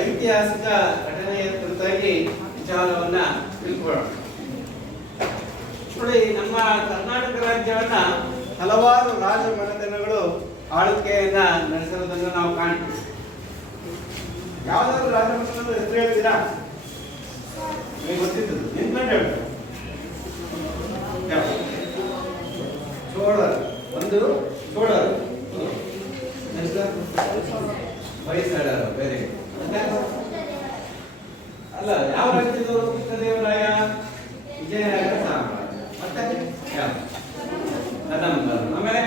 ಐತಿಹಾಸಿಕ ಘಟನೆಯ ಕುರಿತಾಗಿ ವಿಚಾರವನ್ನ ತಿಳ್ಕೊಳ್ಳೋಣ. ನೋಡಿ, ನಮ್ಮ ಕರ್ನಾಟಕ ರಾಜ್ಯವನ್ನ ಹಲವಾರು ರಾಜ ಮನೆತನಗಳು ಆಳ್ವಿಕೆಯನ್ನ ನಡೆಸಿರೋದನ್ನು ನಾವು ಕಾಣ್ತೀವಿ. ಯಾವ್ದಾದ್ರು ರಾಜ ಮನೆತನದ ಹೆಸರು ಹೇಳ್ತೀರಾ? ನಿಮಗೆ ಗೊತ್ತಿದ್ದು ನಿಂತ್ಕೊಂಡು ಹೇಳ್ತಾರೆ. ಚೋಳರು, ಒಂದು ಚೋಳರು, ಹೊಯ್ಸಳರು, ಬೇರೆ ಅಲ್ಲ. ಯಾವ ರಾಜ್ಯದವರು? ಕೃಷ್ಣದೇವರಾಯ, ವಿಜಯನಗರ ಸಾಮ್ರಾಜ್ಯ, ಮತ್ತೆ ಕದಂಬರು, ಆಮೇಲೆ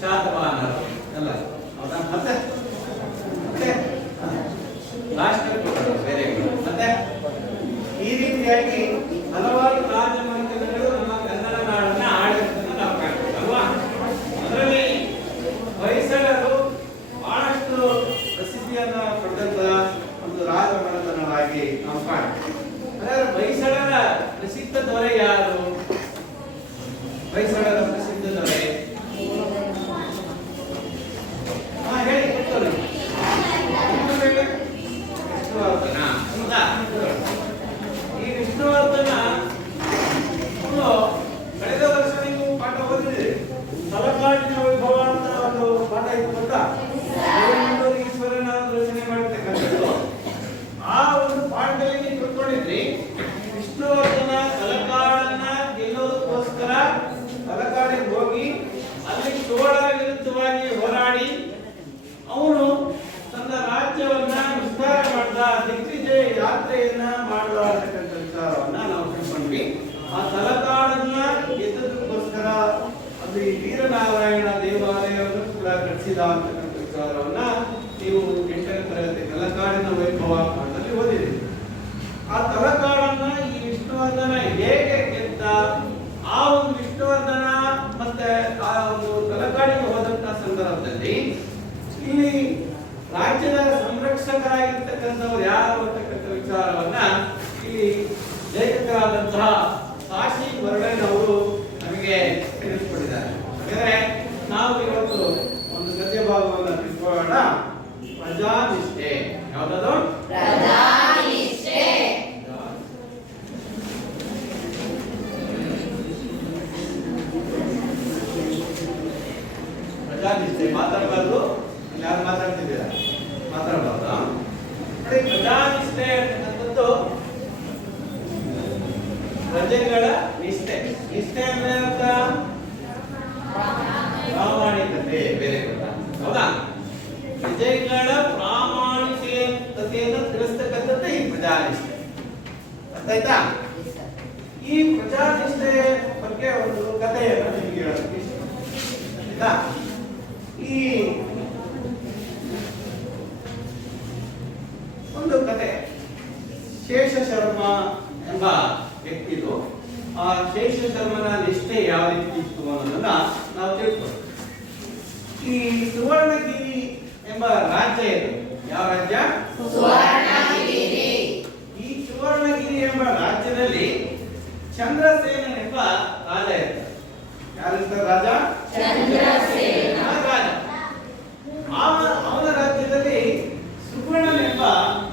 ಶಾತವಾಹನರು ಎಲ್ಲ ಹೌದಾ? ಮತ್ತೆ ರಾಷ್ಟ್ರಕೂಟರು, ಬೇರೆ ಮತ್ತೆ ಈ ರೀತಿಯಾಗಿ ಹಲವಾರು ರಾಜ ಮನೆತನಗಳು ನಮ್ಮ ಕನ್ನಡ ನಾಡನ್ನ ಆಡಳಿತವನ್ನು ನಾವು ಕಾಣ್ತೀವಿ ಅಲ್ವಾ? ಅದರಲ್ಲಿ ಹೊಯ್ಸಳರು ಬಹಳಷ್ಟು ಪ್ರಸಿದ್ಧಿಯನ್ನ ಪಡೆದಂತ ಒಂದು ರಾಜ ಮನೆತನವಾಗಿ ನಾವು ಕಾಣ್ತೀವಿ. ಹಾಗಾದ್ರೆ ಹೊಯ್ಸಳರ ಪ್ರಸಿದ್ಧ ದೊರೆ ಯಾರು? ಹೊಯ್ಸಳರ ಪ್ರಸಿದ್ಧ ದೊರೆ ಹೇಳಿ ಗೊತ್ತಲ್ಲ? ವಿಷ್ಣುವರ್ಧನ. ಈ ವಿಷ್ಣುವರ್ಧನ ಕಳೆದ ವರ್ಷ ನೀವು ಪಾಠ ಓದಿದ್ರಿ. ತಲಕಾಡಿನ ವೈಭವ ಅಂತ ಒಂದು ಪಾಠ ಇತ್ತು ಗೊತ್ತಾ? ಈಶ್ವರನ ರಚನೆ ಮಾಡತಕ್ಕಂಥದ್ದು. ಆ ಒಂದು ಪಾಠದಲ್ಲಿ ನೀವು ತಿಳ್ಕೊಂಡಿದ್ರಿ, ವಿಷ್ಣುವರ್ಧನ ತಲಕಾಡನ್ನ ಗೆಲ್ಲೋದಕ್ಕೋಸ್ಕರ ತಲಕಾಡಿಗೆ ಹೋಗಿ ಅಲ್ಲಿ ಚೋಳರ ವಿರುದ್ಧವಾಗಿ ಹೋರಾಡಿ ಅವನು ತನ್ನ ರಾಜ್ಯವನ್ನ ವಿಸ್ತಾರ ಮಾಡಿದ, ದಿಗ್ವಿಜಯ ಯಾತ್ರೆಯನ್ನ ಮಾಡಿದ ಅಂತಕ್ಕಂಥ ವಿಚಾರವನ್ನ ನಾವು ತಿಳ್ಕೊಂಡ್ವಿ. ಆ ತಲಕಾಡನ್ನ ಗೆದ್ದದಕ್ಕೋಸ್ಕರ ಅಲ್ಲಿ ವೀರನಾರಾಯಣ ದೇವಾಲಯವನ್ನು ಕೂಡ ಕಟ್ಟಿಸಿದ ಅಂತಕ್ಕಂಥ ವಿಚಾರವನ್ನ ನೀವು 8ನೇ ತರಗತಿ ತಲಕಾಡಿನ ವೈಭವ ಪಾಠದಲ್ಲಿ ಓದಿದೆ. ಆ ತಲಕಾಡನ್ನ ಈ ವಿಷ್ಣುವರ್ಧನ ಹೇಗೆ ಗೆದ್ದ, ಆ ಒಂದು ವಿಷ್ಣುವರ್ಧನ ಮತ್ತೆ ಆ ಒಂದು ತಲಕಾಡಿಗೆ ಹೋದಂತ ಸಂದರ್ಭದಲ್ಲಿ ಇಲ್ಲಿ ರಾಜ್ಯದ ಸಂರಕ್ಷಕರಾಗಿರ್ತಕ್ಕಂಥವ್ರು ಯಾರು ಅಂತಕ್ಕಂಥ ವಿಚಾರವನ್ನ ಇಲ್ಲಿ ಲೇಖಕರಾದಂತಹ ಕಾಶಿ ವರ್ಣನ್ ಅವರು ನಮಗೆ ತಿಳಿಸಿಕೊಟ್ಟಿದ್ದಾರೆ. ಹಾಗಾದ್ರೆ ನಾವು ಇವತ್ತು ಒಂದು ಗದ್ಯ ಭಾಗವನ್ನು ತಿಳ್ಕೊಳ್ಳೋಣ. ಪ್ರಜಾನಿಷ್ಠೆ. ಯಾವ್ದದು? ಪ್ರಜಾನಿಷ್ಠೆ. ಪ್ರಜಾನಿಷ್ಠೆ ಮಾತಾಡಬಾರ್ದು. ಯಾರು ಮಾತಾಡ್ತಿದ್ದೀರಾ? ಮಾತಾಡಬಾರ್ದು. ಪ್ರಜಾನಿಷ್ಠೆ ಅಂತಕ್ಕಂಥದ್ದು ಪ್ರಜೆಗಳ ನಿಷ್ಠೆ. ನಿಷ್ಠೆ ಅಂದ್ರೆ ಅರ್ಥ ಪ್ರಾಮಾಣಿಕತೆ, ಬೇರೆ ಗೊತ್ತಾ? ಹೌದಾ? ಪ್ರಜೆಗಳ ಪ್ರಾಮಾಣಿಕತೆಯನ್ನು ತಿಳಿಸ್ತಕ್ಕಂಥದ್ದೇ ಈ ಪ್ರಜಾನಿಷ್ಠೆ. ಅರ್ಥ ಆಯ್ತಾ? ಈ ಪ್ರಜಾನಿಷ್ಠೆ ಬಗ್ಗೆ ಒಂದು ಕಥೆಯನ್ನು ನಿಮಗೆ ಹೇಳೋದಕ್ಕೆ ಆಯ್ತಾ? ಈ ಒಂದು ಕತೆ, ಶೇಷಶರ್ಮ ಎಂಬ ವ್ಯಕ್ತಿದು. ಆ ಶೇಷಶರ್ಮನ ನಿಷ್ಠೆ ಯಾವ ರೀತಿ ಇತ್ತು ಅನ್ನೋದನ್ನ ನಾವು ತಿಳ್ಕೊಳ್ಳೋಣ. ಈ ಸುವರ್ಣಗಿರಿ ಎಂಬ ರಾಜ್ಯ ಇದೆ. ಯಾವ ರಾಜ್ಯ? ಸುವರ್ಣಗಿರಿ. ಈ ಸುವರ್ಣಗಿರಿ ಎಂಬ ರಾಜ್ಯದಲ್ಲಿ ಚಂದ್ರಸೇನ ಎಂಬ ರಾಜ ಇರ್ತಾರೆ. ಯಾರಿರ್ತಾರೆ ರಾಜ? ಚಂದ್ರಸೇನ ರಾಜ. ಅವನ ರಾಜ್ಯದಲ್ಲಿ ಸುಗುಣನ್ ಎಂಬ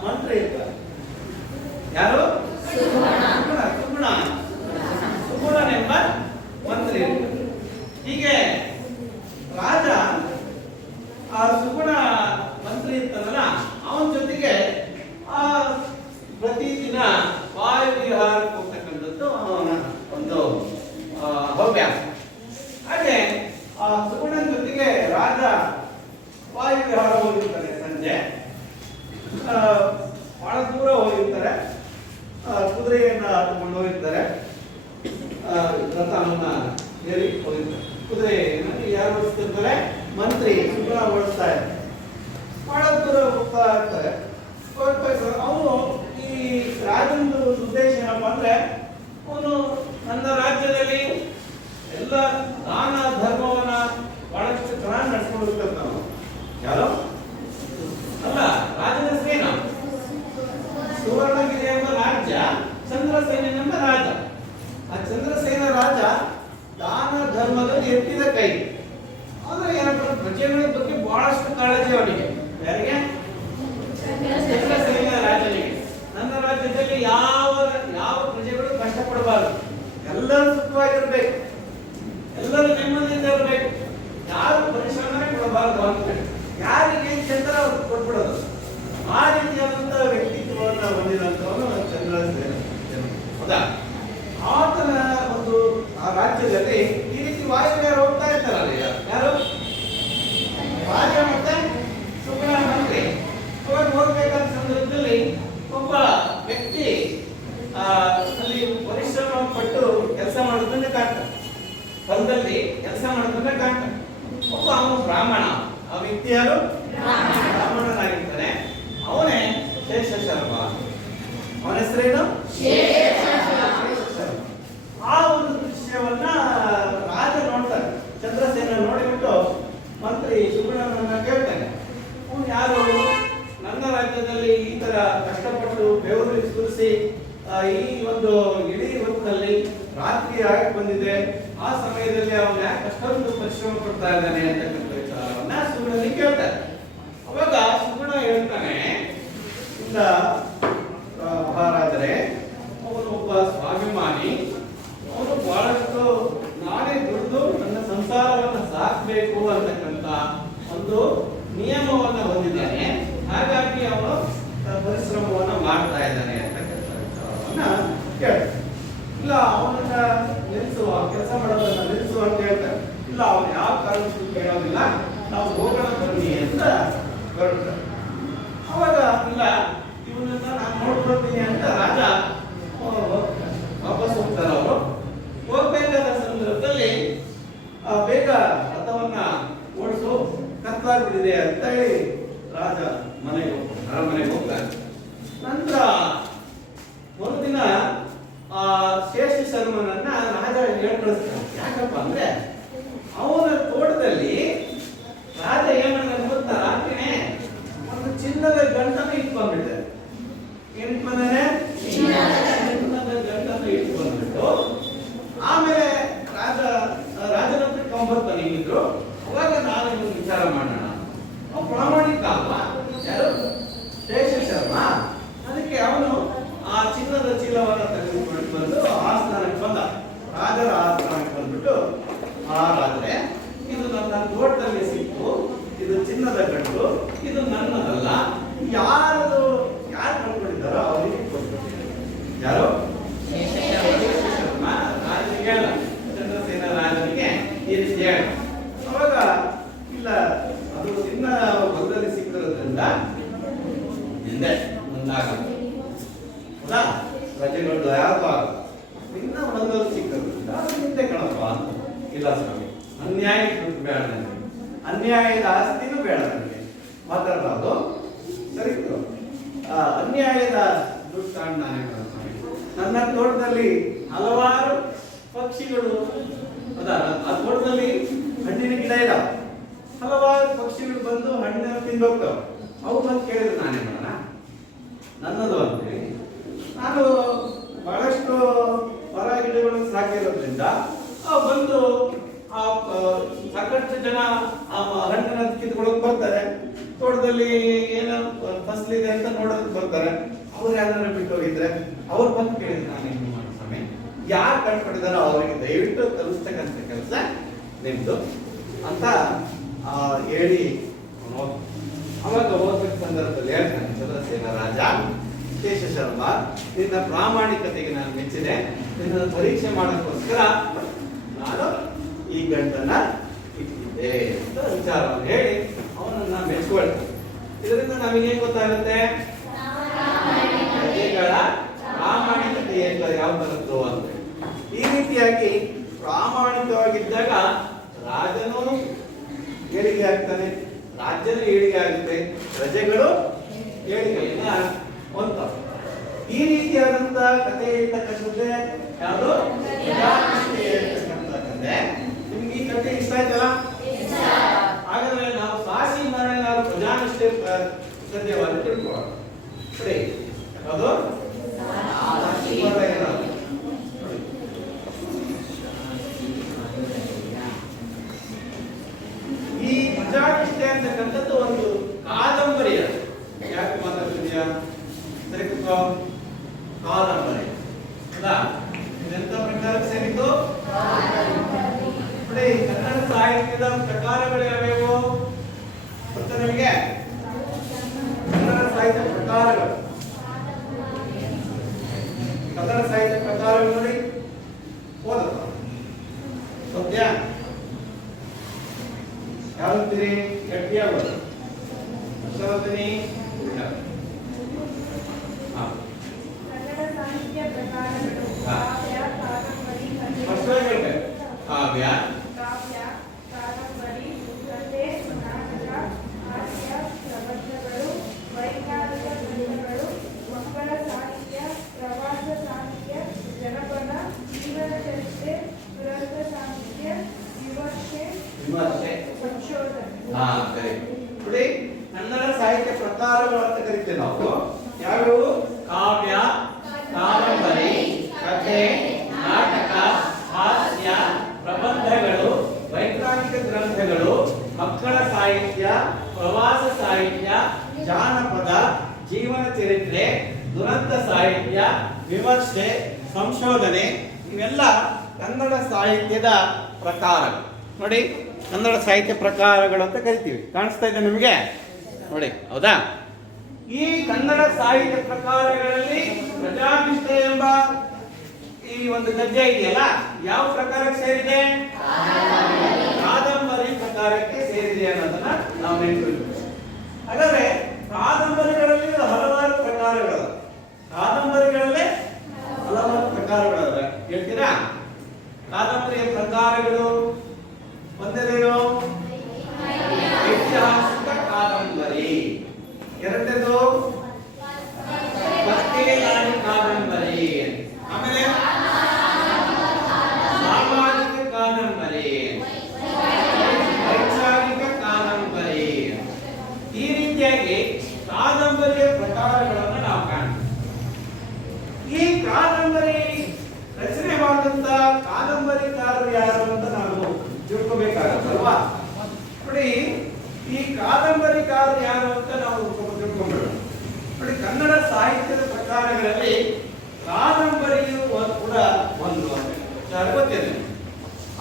ಮಂತ್ರಿ ಇರ್ತಾರೆ. ಯಾರು? ಸುಗುಣನ್ ಎಂಬ ಮಂತ್ರಿ ಇರ್ತಾರೆ. ಹೀಗೆ ರಾಜ ಆ ಸುಗುಣ ಮಂತ್ರಿ ಇರ್ತಾನಲ್ಲ, ಅವನ ಜೊತೆಗೆ ಆ ಪ್ರತಿದಿನ ವಾಯುವಿಹಾರಕ್ಕೆ ಹೋಗ್ತಕ್ಕಂಥದ್ದು ಅವನ ಒಂದು ಹವ್ಯಾಸ. ಹಾಗೆ ಆ ಸುಗುಣನ ಜೊತೆಗೆ ರಾಜ ವಾಯುವಿಹಾರ ಹೋಗಿರ್ತಾರೆ. ಸಂಜೆ ಬಹಳ ದೂರ ಹೋಗಿರ್ತಾರೆ. ಕುದುರೆಯನ್ನ ಹತ್ಕೊಂಡು ಹೋಗಿರ್ತಾರೆ. ರಥವನ್ನ ಏರಿ ಹೋಗಿರ್ತಾರೆ. ಕುದುರೆಯನ್ನು ಯಾರು ಓಡಿಸ್ತಿರ್ತಾರೆ? ಮಂತ್ರಿ ಸುಗುಣ ಓಡಿಸ್ತಾ ಇರ್ತಾರೆ. ಬಹಳ ದೂರ ಹೋಗ್ತಾ ಇರ್ತಾರೆ. ಅವನು ಈ ರಾಜನ ಉದ್ದೇಶ ಏನಪ್ಪ ಅಂದ್ರೆ, ಅವನು ನನ್ನ ರಾಜ್ಯದಲ್ಲಿ ಎಲ್ಲ ದಾನ ಧರ್ಮವನ್ನ ಬಹಳಷ್ಟು ಚೆನ್ನಾಗಿ ನಡೆಸ್ಕೊಂಡಿರ್ತಾರೆ. ನಾವು ಯಾರು ಅಲ್ಲ, ರಾಜನ ಹೆಸರೇನು? ಸುವರ್ಣಗಿರಿ ಎಂಬ ರಾಜ್ಯ, ಚಂದ್ರಸೇನ ಎಂಬ ರಾಜ. ಆ ಚಂದ್ರಸೇನ ರಾಜ ದಾನ ಧರ್ಮದಲ್ಲಿ ಎತ್ತಿದ ಕೈ. ಆದ್ರೆ ಏನಪ್ಪ, ಪ್ರಜೆಗಳ ಬಗ್ಗೆ ಬಹಳಷ್ಟು ಕಾಳಜಿ ಅವನಿಗೆ. ಯಾರಿಗೆ? ಅವನ ಹೆಸರೇನು? ಶೇಷಶರ್ಮ. ಆ ಒಂದು ದೃಶ್ಯವನ್ನ ರಾಜ ನೋಡ್ತಾನೆ. ಚಂದ್ರಸೇನ ನೋಡಿಬಿಟ್ಟು ಮಂತ್ರಿ ಸುಗುಣನನ್ನ ಕೇಳ್ತಾನೆ, ಅವನು ಯಾರು? ನನ್ನ ರಾಜ್ಯದಲ್ಲಿ ಈ ತರ ಕಷ್ಟಪಟ್ಟು ಬೆವರು ಸುರಿಸಿ ಈ ಒಂದು ಇಡೀ ಹೊತ್ತಿನಲ್ಲಿ ರಾತ್ರಿ ಆಗಕ್ಕೆ ಬಂದಿದೆ, ಆ ಸಮಯದಲ್ಲಿ ಅವನು ಯಾಕೆ ಅಷ್ಟೊಂದು ಪರಿಶ್ರಮ ಪಡ್ತಾ ಇದ್ದಾನೆ ಅಂತಕ್ಕಂಥ ವಿಚಾರವನ್ನ ಸುಗುಣನಿಗೆ ಕೇಳ್ತಾನೆ. ಅವಾಗ ಸುಗುಣ ಹೇಳ್ತಾನೆ, ಇಲ್ಲ ಮಹಾರಾಜರೇ, ಅವನು ಒಬ್ಬ ಸ್ವಾಭಿಮಾನಿ, ಅವನು ಬಹಳಷ್ಟು ನಾನೇ ದುಡಿದು ನನ್ನ ಸಂಸಾರವನ್ನು ಸಾಕಬೇಕು ಅಂತಕ್ಕಂಥ ಒಂದು ನಿಯಮವನ್ನ ಹೊಂದಿದ್ದಾನೆ. ಹಾಗಾಗಿ ಅವನು ಪರಿಶ್ರಮವನ್ನ ಮಾಡ್ತಾ ಇದ್ದಾನೆ ಅಂತಕ್ಕಂಥ ವಿಚಾರವನ್ನ ಕೇಳ್ತಾನೆ. ಇಲ್ಲ ಅವನನ್ನ ನಿಲ್ಲಿಸುವ, ಕೆಲಸ ಮಾಡೋದನ್ನ ನಿಲ್ಲಿಸುವ ಅಂತ ಹೇಳ್ತಾರೆ. ಇಲ್ಲ, ಅವನು ಯಾವ ಕಾರಣಕ್ಕೂ ಕೇಳೋದಿಲ್ಲ, ನಾವು ಹೋಗೋಣ ಬನ್ನಿ ಅಂತ ಹೊರಡ್ತಾರೆ. ಅವಾಗ ಇಲ್ಲ, ಇವನನ್ನ ನಾನು ನೋಡ್ಕೊಳ್ತೀನಿ ಅಂತ ರಾಜ ವಾಪಸ್ ಹೋಗ್ತಾರೆ. ಅವರು ಹೋಗ್ಬೇಕಾದ ಸಂದರ್ಭದಲ್ಲಿ ಬೇಗ ರಥವನ್ನ ಓಡಿಸು, ಕತ್ಲಾಗ್ಬಿಟ್ಟಿದೆ ಅಂತ ಹೇಳಿ ರಾಜ ಅರಮನೆಗೆ ಹೋಗ್ತಾನೆ. ನಂತರ ಮರುದಿನ ಶೇಷಶರ್ಮನನ್ನ ರಾಜ ಹೇಳ್ಕಳಿಸ್ತಾನೆ. ಯಾಕಪ್ಪ ಅಂದ್ರೆ ಅವನ ತೋಟದಲ್ಲಿ ರಾಜ ಏನ್ ಗೊತ್ತಾ, ರಾತ್ರಿನೇ ಒಂದು ಚಿನ್ನದ ಗಂಟನ್ನು ಇಟ್ಕೊಂಡ್ಬಿಟ್ಟಿದೆ. ಏನ್ ಇಟ್ಕೊಂಡಾನೆ? ಚಿನ್ನದ ಗಂಟನ್ನು ಇಟ್ಕೊಂಡ್ಬಿಟ್ಟು ಆಮೇಲೆ ರಾಜನ ಬರ್ತಾನೆ ಇದ್ರು. ಅವಾಗ ನಾನು ಇದನ್ನು ವಿಚಾರ ಮಾಡೋಣ, ಅವನು ಪ್ರಾಮಾಣಿಕ ಅಲ್ವಾ? ಯಾರು? ಶೇಷಶರ್ಮ. ಅದಕ್ಕೆ ಅವನು ಆ ಚಿನ್ನದ ಚೀಲವನ್ನು ತೆಗೆದುಕೊಂಡು ಬಂದು ಆಸ್ಥಾನಕ್ಕೆ ಬಂದ. ರಾಜರ ಆಸ್ಥಾನಕ್ಕೆ ಬಂದ್ಬಿಟ್ಟು, ರಾಜರೇ, ಇದು ನನ್ನ ತೋಟದಲ್ಲಿ ಸಿಕ್ತು, ಇದು ಚಿನ್ನದ ಗಂಟು, ಇದು ನನ್ನದಲ್ಲ, ಯಾರು ಕಂಡುಕೊಂಡಿದ್ದಾರೋ ಅವರಿಗೆ ಕೊಟ್ಬಿಟ್ಟಿದೆ. ಯಾರು? ಶೇಷಶರ್ಮ ರಾಜನಿಗೆ ಹೇಳ, ಚಂದ್ರಸೇನ ರಾಜನಿಗೆ ಈ ರೀತಿ ಹೇಳ. ಅವಾಗ ಇಲ್ಲ, ಅದು ನಿನ್ನ ಹೊಲದಲ್ಲಿ ಸಿಕ್ಕಿರೋದ್ರಿಂದ ಹಿಂದೆ ಮುಂದಾಗಲ್ಲ, ಹೌದಾ? ಪ್ರಜೆಗಳು ಯಾರು ನಿನ್ನ ಹೊಲದಲ್ಲಿ ಸಿಕ್ಕಿರೋದ್ರಿಂದ ಹಿಂದೆ ಕಣಪ್ಪ. ಇಲ್ಲ ಸ್ವಾಮಿ, ಅನ್ಯಾಯ ಬೇಡ ನನಗೆ, ಅನ್ಯಾಯದ ಆಸ್ತಿನೂ ಬೇಡ ನನಗೆ, ಮಾತಾಡಬಾರ್ದು. ಸರಿ, ಅನ್ಯಾಯದ ದುಡ್ಡು ತಗೊಂಡು ನಾನೇ ಸ್ವಾಮಿ. ನನ್ನ ತೋಟದಲ್ಲಿ ಹಲವಾರು ಪಕ್ಷಿಗಳು ಅದ, ಆ ತೋಟದಲ್ಲಿ ಹಣ್ಣಿನ ಗಿಡ ಇದಾವ, ಹಲವಾರು ಪಕ್ಷಿಗಳು ಬಂದು ಹಣ್ಣನ್ನು ತಿಂದೋಗ್ತಾವ. ಅವು ಬಂದು ಕೇಳಿದ್ರು ನಾನೇ ಮಾಡೋಣ, ನನ್ನದು ಅಂತೇಳಿ. ನಾನು ಬಹಳಷ್ಟು ಮರ ಗಿಡಗಳನ್ನು ಸಾಕಿರೋದ್ರಿಂದ ಅವು ಬಂದು ಸಾಕಷ್ಟು ಜನ ಆ ಹಣ್ಣನ್ನು ಕಿತ್ಕೊಳ್ಳೋಕೆ ಬರ್ತಾರೆ. ತೋಟದಲ್ಲಿ ಏನೋ ಫಸಲಿದೆ ಅಂತ ನೋಡೋದಕ್ಕೆ ಬರ್ತಾರೆ. ಅವ್ರು ಯಾರು ಬಿಟ್ಟು ಹೋಗಿದ್ರೆ ಅವ್ರು ಬಂದು ಕೇಳಿದ್ರು ನಾನು ಏನು ಮಾಡೋ ಸಮಯ, ಯಾರು ಕಂಡುಕೊಂಡಿದ್ದಾರೋ ಅವರಿಗೆ ದಯವಿಟ್ಟು ತಲುಪಿಸ್ತಕ್ಕಂಥ ಕೆಲಸ ನಿಮ್ದು ಅಂತ ಹೇಳಿ ಅವಾಗ ಹೋಗ್ಬೇಕ ಸಂದರ್ಭದಲ್ಲಿ ಹೇಳ್ತಾನೆ ಚಂದ್ರಸೇನ ರಾಜ, ಶೇಷಶರ್ಮ, ನಿನ್ನ ಪ್ರಾಮಾಣಿಕತೆಗೆ ನಾನು ಮೆಚ್ಚಿದೆ, ನಿನ್ನ ಪರೀಕ್ಷೆ ಮಾಡೋಕ್ಕೋಸ್ಕರ ನಾನು ಈ ಗಂಟನ್ನ ಇಟ್ಟಿದ್ದೆ ಅಂತ ವಿಚಾರವನ್ನು ಹೇಳಿ ಅವನನ್ನ ಮೆಚ್ಕೊಳ್ತಾನೆ. ಇದರಿಂದ ನಮಗೇನ್ ಗೊತ್ತಾಗುತ್ತೆ? ಪ್ರಜೆಗಳ ಪ್ರಾಮಾಣಿಕತೆ ಯಾವ ಬರುತ್ತೋ ಅಂತ. ಈ ರೀತಿಯಾಗಿ ಪ್ರಾಮಾಣಿಕವಾಗಿದ್ದಾಗ ರಾಜನು ಏಳಿಗೆ ಆಗ್ತಾನೆ, ರಾಜ್ಯನು ಏಳಿಗೆ ಆಗುತ್ತೆ, ಪ್ರಜೆಗಳು ಏಳಿಗೆಯನ್ನ ಹೊಂದ್ತವೆ. ಈ ರೀತಿಯಾದಂತ ಕಥೆ ಇರ್ತಕ್ಕಂಥದ್ದೇ ಯಾವುದು? ಕಥೆ. ನಿಮ್ಗೆ ಈ ಕಥೆ ಇಷ್ಟ ಆಯ್ತಲ್ಲ? ಹಾಗಾದ್ರೆ ನಾವು ಸಾಸಿ ಮರಣ ಪ್ರಜಾನಿಷ್ಠೆ ಸದ್ಯವಾಗಿ ತಿಳ್ಕೊಳ್ಳೋಣ. ಸರಿ, ಅದು ಈ ಪ್ರಜಾನಿಷ್ಠೆ ಅಂತಕ್ಕಂಥದ್ದು ಒಂದು ಕಾದಂಬರಿ. ಯಾಕೆ ಮಾತಾಡ್ತಿದ್ಯಾ? ಸರಿ, ಕಾದಂಬರಿ ಅಲ್ಲ, ಇದೆಂತ ಪ್ರಕಾರಕ್ಕೆ ಸೇರಿದ್ದು? ನೋಡಿ, ಕನ್ನಡ ಸಾಹಿತ್ಯದ ಪ್ರಕಾರಗಳು ಯಾವ್ಯಾವು ಗೊತ್ತಾ ನಿಮಗೆ? ಕನ್ನಡ ಸಾಹಿತ್ಯ ಪ್ರಕಾರಗಳು, ಕನ್ನಡ ಸಾಹಿತ್ಯ ಪ್ರಕಾರಗಳು ನೋಡಿ, ಓದಪ್ಪ. ಸತ್ಯ ಯಾವಂತೀರಿ? ಗಟ್ಟಿಯಾಗೋದು. ಅಷ್ಟವರ್ತಿನಿ ಕನ್ನಡ ಸಾಹಿತ್ಯ ಪ್ರಕಾರಗಳು ಕಾವ್ಯ, ಕಾದಂಬರಿ, ಕಾವ್ಯ, ಕಾದಂಬರಿ, ಕಥೆ, ನಾಟಕ, ಹಾಸ್ಯ, ಪ್ರಬಂಧಗಳು, ವೈಜ್ಞಾನಿಕ ಗ್ರಂಥಗಳು, ಮಕ್ಕಳ ಸಾಹಿತ್ಯ, ಕನ್ನಡ ಸಾಹಿತ್ಯ ಪ್ರಕಾರಗಳು ಅಂತ ಕರಿತೀವಿ ನಾವು. ಯಾವ್ಯಾವು? ಕಾವ್ಯ, ಕಾದಂಬರಿ, ಕಥೆ, ನಾಟಕ, ಹಾಸ್ಯ, ಪ್ರಬಂಧಗಳು, ವೈಜ್ಞಾನಿಕ ಗ್ರಂಥಗಳು, ಮಕ್ಕಳ ಸಾಹಿತ್ಯ, ಪ್ರವಾಸ ಸಾಹಿತ್ಯ, ಜಾನಪದ, ಜೀವನ ಚರಿತ್ರೆ, ದುರಂತ ಸಾಹಿತ್ಯ, ವಿಮರ್ಶೆ, ಸಂಶೋಧನೆ, ಇವೆಲ್ಲ ಕನ್ನಡ ಸಾಹಿತ್ಯದ ಪ್ರಕಾರ. ನೋಡಿ, ಕನ್ನಡ ಸಾಹಿತ್ಯ ಪ್ರಕಾರಗಳು ಅಂತ ಕರಿತೀವಿ. ಕಾಣಿಸ್ತಾ ಇದೆ ನಿಮಗೆ? ನೋಡಿ, ಹೌದಾ? ಈ ಕನ್ನಡ ಸಾಹಿತ್ಯ ಪ್ರಕಾರಗಳಲ್ಲಿ ಪ್ರಜಾಪಿಷ್ಠೆ ಎಂಬ ಈ ಒಂದು ಗದ್ಯ ಇದೆಯಲ್ಲ, ಯಾವ ಪ್ರಕಾರಕ್ಕೆ ಸೇರಿದೆ? ಕಾದಂಬರಿ ಪ್ರಕಾರಕ್ಕೆ ಸೇರಿದೆ ಅನ್ನೋದನ್ನ ನಾವು ನೆನಪಿಡಬೇಕು. ಹಾಗಾದ್ರೆ ಕಾದಂಬರಿಗಳಲ್ಲಿ ಹಲವಾರು ಪ್ರಕಾರಗಳು, ಕಾದಂಬರಿಗಳಲ್ಲೇ ಹಲವಾರು ಪ್ರಕಾರಗಳಿವೆ. ಹೇಳ್ತೀರಾ? ಕಾದಂಬರಿಯ ಪ್ರಕಾರಗಳು ಒಂದನೇದು ಐತಿಹಾಸಿಕ ಕಾದಂಬರಿ, ಎರಡನೇದು ಭಕ್ತಿನಾಡಿ ಕಾದಂಬರಿ, ಆಮೇಲೆ ಸಾಮಾಜಿಕ ಕಾದಂಬರಿ, ವೈಚಾರಿಕ ಕಾದಂಬರಿ. ಈ ರೀತಿಯಾಗಿ ಕಾದಂಬರಿಯ ಪ್ರಕಾರಗಳನ್ನು ನಾವು ಕಾಣ್ತೀವಿ. ಈ ಕಾದಂಬರಿ ರಚನೆ ಮಾಡಿದಂತ ಕಾದಂಬರಿಕಾರರು ಯಾರು ಅಂತ ನಾವು ತಿಳ್ಕೋಬೇಕಾಗತ್ತಲ್ವಾ? ನೋಡಿ, ಈ ಕಾದಂಬರಿಕಾರರು ಯಾರು ಅಂತ ನಾವು ತಿಳ್ಕೊಂಡ್ಬಿಡೋಣ. ನೋಡಿ, ಕನ್ನಡ ಸಾಹಿತ್ಯದ ಪ್ರಕಾರಗಳಲ್ಲಿ ಕಾದಂಬರಿಯು ಕೂಡ ಒಂದು ಗೊತ್ತಿದೆ.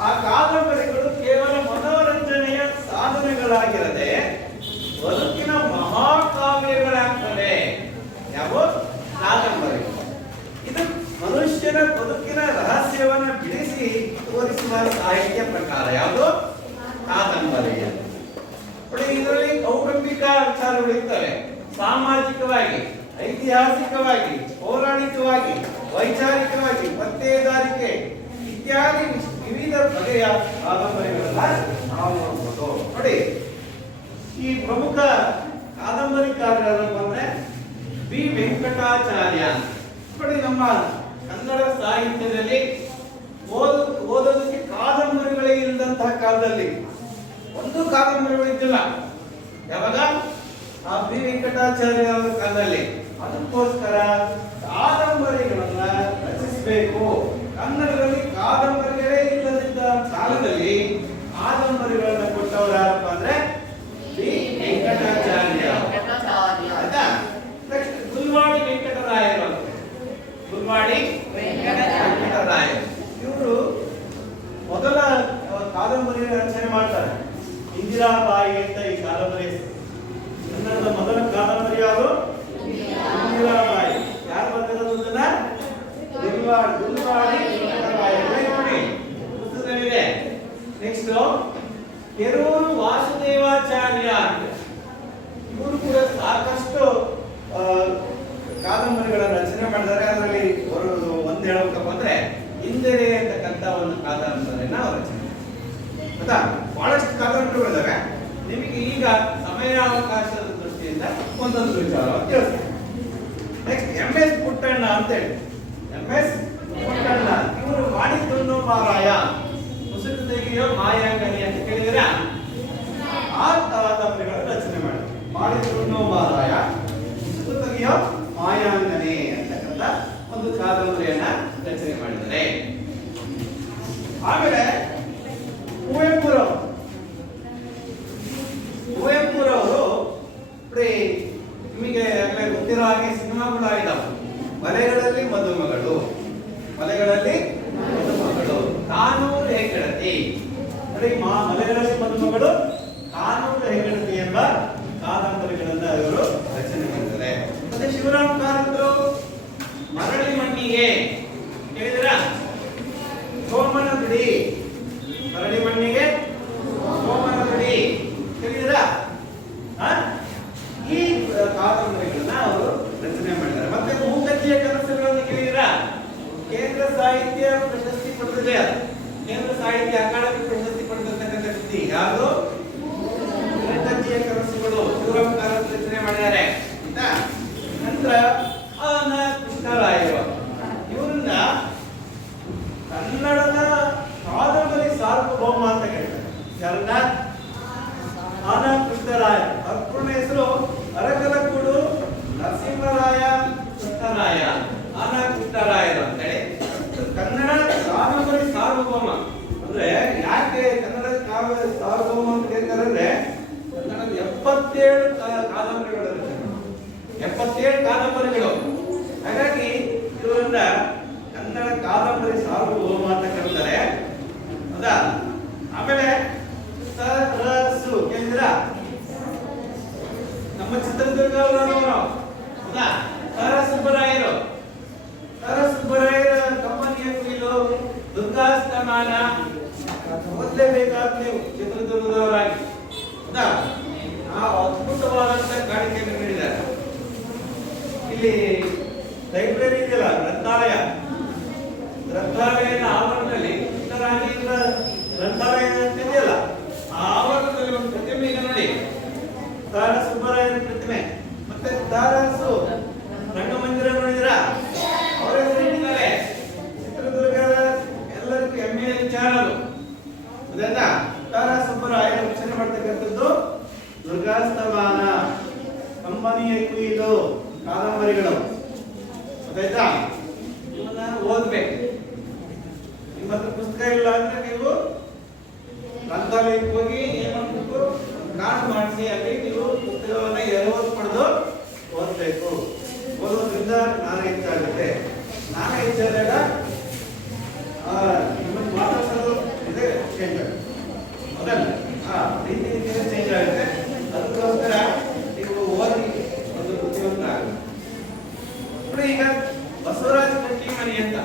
ಆ ಕಾದಂಬರಿಗಳು ಕೇವಲ ಮನೋರಂಜನೆಯ ಸಾಧನೆಗಳಾಗಿರದೆ ಬದುಕಿನ ಮಹಾಕಾವ್ಯಗಳಾಗ್ತವೆ. ಯಾವ ಕಾದಂಬರಿ? ಇದು ಮನುಷ್ಯನ ಬದುಕಿನ ರಹಸ್ಯವನ್ನು ಬಿಡಿಸಿ ತೋರಿಸುವ ಸಾಹಿತ್ಯ ಪ್ರಕಾರ ಯಾವುದು? ಕಾದಂಬರಿ. ನೋಡಿ, ಇದರಲ್ಲಿ ಕೌಟುಂಬಿಕ ವಿಚಾರಗಳು ಇರ್ತವೆ. ಸಾಮಾಜಿಕವಾಗಿ, ಐತಿಹಾಸಿಕವಾಗಿ, ಪೌರಾಣಿಕವಾಗಿ, ವೈಚಾರಿಕವಾಗಿ, ಪತ್ತೇದಾರಿಕೆ ಇತ್ಯಾದಿ ವಿವಿಧ ಬಗೆಯ ಕಾದಂಬರಿಗಳನ್ನ ನಾವು ನೋಡಬಹುದು. ನೋಡಿ, ಈ ಪ್ರಮುಖ ಕಾದಂಬರಿಕಾರರು ಬಂದ್ರೆ ಬಿ ವೆಂಕಟಾಚಾರ್ಯ. ನೋಡಿ, ನಮ್ಮ ಕನ್ನಡ ಸಾಹಿತ್ಯದಲ್ಲಿ ಓದೋದಕ್ಕೆ ಕಾದಂಬರಿಗಳೇ ಇಲ್ಲದಂತಹ ಕಾಲದಲ್ಲಿ ಒಂದು ಕಾದಂಬರಿಗಳು ಇದ್ದಿಲ್ಲ. ಯಾವಾಗ? ಆ ಬಿ ವೆಂಕಟಾಚಾರ್ಯ ಅವರ ಕಾಲದಲ್ಲಿ. ಅದಕ್ಕೋಸ್ಕರ ಕಾದಂಬರಿಗಳನ್ನ ರಚಿಸಬೇಕು. ಕನ್ನಡದಲ್ಲಿ ಕಾದಂಬರಿಗಳೇ ಇಲ್ಲದಿದ್ದ ಕಾಲದಲ್ಲಿ ಕಾದಂಬರಿಗಳನ್ನ ಕೊಟ್ಟವರು ಯಾರಪ್ಪ ಅಂದ್ರೆ ಬಿ ವೆಂಕಟಾಚಾರ್ಯ. ಆಯ್ತಾ? ನೆಕ್ಸ್ಟ್ ಗುಲ್ವಾಡಿ ವೆಂಕಟರಾಯರು. ಗುಲ್ವಾಡಿ ವೆಂಕಟರಾಯರು ಇವರು ಮೊದಲ ಕಾದಂಬರಿ ರಚನೆ ಮಾಡ್ತಾರೆ. ಇಂದಿರಾಬಾಯಿ ಅಂತ ಈ ಕಾದಂಬರಿ. ಕನ್ನಡದ ಮೊದಲ ಕಾದಂಬರಿ ಯಾರು? ಇಂದಿರಾಬಾಯಿ. ಯಾರು ಬರೆದಿರೋದು? ಗುಲ್ವಾಡಿ ವೆಂಕಟರಾಯರು. ನೋಡಿ, ಪುಸ್ತಕದಲ್ಲಿದೆ. ನೆಕ್ಸ್ಟ್ ಕೆರೂರು ವಾಸುದೇವಾಚಾರ್ಯ. ಇವರು ಕೂಡ ಸಾಕಷ್ಟು ಕಾದಂಬರಿಗಳ ರಚನೆ ಮಾಡಿದ್ದಾರೆ. ಅದರಲ್ಲಿ ಒಂದು ಹೇಳಬೇಕಪ್ಪ ಅಂದ್ರೆ ಇಂದಿರೆ ಅಂತಕ್ಕಂಥ ಒಂದು ಕಾದಂಬರಿನ ರಚನೆ. ಗೊತ್ತಾ? ಬಹಳಷ್ಟು ಕಾದಂಬರಿಗಳಿದ್ದಾವೆ. ನಿಮಗೆ ಈಗ ಸಮಯಾವಕಾಶದ ದೃಷ್ಟಿಯಿಂದ ಒಂದೊಂದು ವಿಚಾರ ತಿಳಿಸ್ತೀನಿ. ನೆಕ್ಸ್ಟ್ MS ಪುಟ್ಟಣ್ಣ ಅಂತೇಳಿ. MS ಪುಟ್ಟಣ್ಣ ಇವರು ಮಾಡಿದ್ದನ್ನು ಮಾರಾಯ, ಮುಸುಕು ತೆಗೆಯೋ ಮಾಯಾಂಗನಿ ಅಂತ ಕೇಳಿದ್ರೆ ಆ ಕಾದಂಬರಿಗಳ ರಚನೆ ಮಾಡಿ. ಮಾಡಿದ್ದನ್ನು ಮಾರಾಯ, ಮುಸುಕು ತೆಗೆಯೋ ಮಾಯಾಂಗನಿ ಅಂತಕ್ಕಂಥ ಒಂದು ಕಾದಂಬರಿಯನ್ನ ರಚನೆ ಮಾಡಿದ್ದಾರೆ. ಆಮೇಲೆ ಕುವೆಂಪುರವರು ನಿಮಗೆ ಗೊತ್ತಿರೋ ಹಾಗೆ ಸಿನಿಮಾಗಳು ಆಗಿದ್ದಾವೆ. ಮಲೆಗಳಲ್ಲಿ ಮದುಮಗಳು, ಮಲೆಗಳಲ್ಲಿ ಮದುಮಗಳು, ಕಾನೂರು ಹೆಗ್ಗಡತಿ. ಮಲೆಗಳಲ್ಲಿ ಮದುಮಗಳು, ಕಾನೂರು ಹೆಗ್ಗಡತಿ ಎಂಬ ಕಾದಂಬರಿಗಳನ್ನ ಇವರು ರಚನೆ ಮಾಡಿದ್ದಾರೆ. ಮತ್ತೆ ಶಿವರಾಮ್ ಕಾರಂತರು ಮರಳಿ ಮಣ್ಣಿಗೆ ಹೇಳಿದಿರಾ? ಸೋಮನ ಬಿಡಿ, ಮರಳಿ ಮಣ್ಣಿಗೆ ಸೋಮನ ಬಿಡಿ ಹೇಳಿದಿರಾ? ಈ ಕಾದಂಬರಿಗಳನ್ನ ಅವರು ರಚನೆ ಮಾಡಿದ್ದಾರೆ. ಮತ್ತೆ ಮೂಕಜ್ಜಿಯ ಕನಸುಗಳನ್ನು ಕೇಳಿದಿರಾ? ಕೇಂದ್ರ ಸಾಹಿತ್ಯ ಪ್ರಶಸ್ತಿ ಪಡೆದಿದೆ. ಕೇಂದ್ರ ಸಾಹಿತ್ಯ ಅಕಾಡೆಮಿ ಪ್ರಶಸ್ತಿ ಪಡೆದಿರ್ತಕ್ಕಂಥ ಕೃತಿ ಯಾವುದು? ಮೂಕಜ್ಜಿಯ ಕನಸುಗಳು. ಶಿವರಾಮ್ ಕಾರಂತ ರಚನೆ ಮಾಡಿದ್ದಾರೆ. ನಂತರ ಕೃಷ್ಣರಾಯರು. ಇವರನ್ನ ಕನ್ನಡದ ಕಾದಂಬರಿ ಸಾರ್ವಭೌಮ ಅಂತ ಹೇಳ್ತಾರೆ. ಯಾರನ್ನ? ಕೃಷ್ಣರಾಯ. ಅರ್ಪಣೆ ಕಾದಂಬರಿಗಳು ರಚನೆ ಮಾಡಿದ್ದಾರೆ. 77 ಕಾದಂಬರಿಗಳು. ಹಾಗಾಗಿ ಇವರನ್ನ ಕನ್ನಡ ಕಾದಂಬರಿ ಸಾರ್ವಭೌಮ ಅಂತ ಕರೀತಾರೆ. ಹೌದಾ? ಆಮೇಲೆ ಸರಸು ಕೇಳಿದ್ರ ನಮ್ಮ ಚಿತ್ರದುರ್ಗ ಅವರು. ಹೌದಾ? ಸರಸುಬ್ಬರಾಯರು ಕಂಪನಿಯ ಕುರಿತು ದುರ್ಗಾಸ್ತಮಾನ ಓದಲೇಬೇಕಾದ ನೀವು ಚಿತ್ರದುರ್ಗದವರಾಗಿ. ಹೌದಾ? ಆ ಅದ್ಭುತವಾದಂತ ಕಾಣಿಕೆಯನ್ನು ನೀಡಿದ್ದಾರೆ. ಇಲ್ಲಿ ಲೈಬ್ರರಿ ಇದೆಯಲ್ಲ, ಗ್ರಂಥಾಲಯದ ಆವರಣದಲ್ಲಿ ಕೃಷ್ಣರಾಜೇಂದ್ರ ಗ್ರಂಥಾಲಯ ಇದೆಯಲ್ಲ, ಆ ಆವರಣದಲ್ಲಿ ಒಂದು ಪ್ರತಿಮೆ ಇದೆ ನೋಡಿ, ದಾರ ಸುಬ್ಬರಾಯನ ಪ್ರತಿಮೆ. ಮತ್ತೆ ದಾರಸು ರಂಗಮಂದಿರ ನೋಡಿದಿರಾ? ಅವರೇ ಇಟ್ಟಿದ್ದಾರೆ. ಚಿತ್ರದುರ್ಗದ ಎಲ್ಲರಿಗೂ ಹೆಮ್ಮೆಯ ವಿಚಾರ ಅದು. ಅದನ್ನ ದಾರ ಸುಬ್ಬರಾಯ ರಚನೆ ಮಾಡ್ತಕ್ಕಂಥದ್ದು ದುರ್ಗಾಸ್ತಮಾನ, ಕಂಬನಿಯ ಕುಯಿಲು ಕಾದಂಬರಿಗಳು. ಗೊತ್ತಾಯ್ತಾ? ಇವನ್ನ ಓದ್ಬೇಕು. ನಿಮ್ಮ ಹತ್ರ ಪುಸ್ತಕ ಇಲ್ಲ ಅಂದ್ರೆ ನೀವು ಗ್ರಂಥಾಲಯಕ್ಕೆ ಹೋಗಿ ಏನ್ ಮಾಡ್ಬೇಕು, ಕಾರ್ಡ್ ಮಾಡಿಸಿ ಅಲ್ಲಿ ನೀವು ಪುಸ್ತಕವನ್ನ ಎರವತ್ತು ಪಡೆದು ಓದಬೇಕು. ಓದೋದ್ರಿಂದ ಜ್ಞಾನ ಹೆಚ್ಚಾಗುತ್ತೆ. ಜ್ಞಾನ ಹೆಚ್ಚಾದಾಗ ನಿಮ್ಮನ್ನು ಮಾತಾಡೋದು ಇದೆ ಚೇಂಜ್ ಆಗುತ್ತೆ. ಹೌದಲ್ಲ? ರೀತಿ ರೀತಿಯ ಚೇಂಜ್ ಆಗುತ್ತೆ. ಅದಕ್ಕೋಸ್ಕರ ನೀವು ಓದಿ ಒಂದು ಬುದ್ಧಿವಂತ ಆಗುತ್ತೆ. ಈಗ ಬಸವರಾಜ ಕಟ್ಟಿಮನಿ ಅಂತ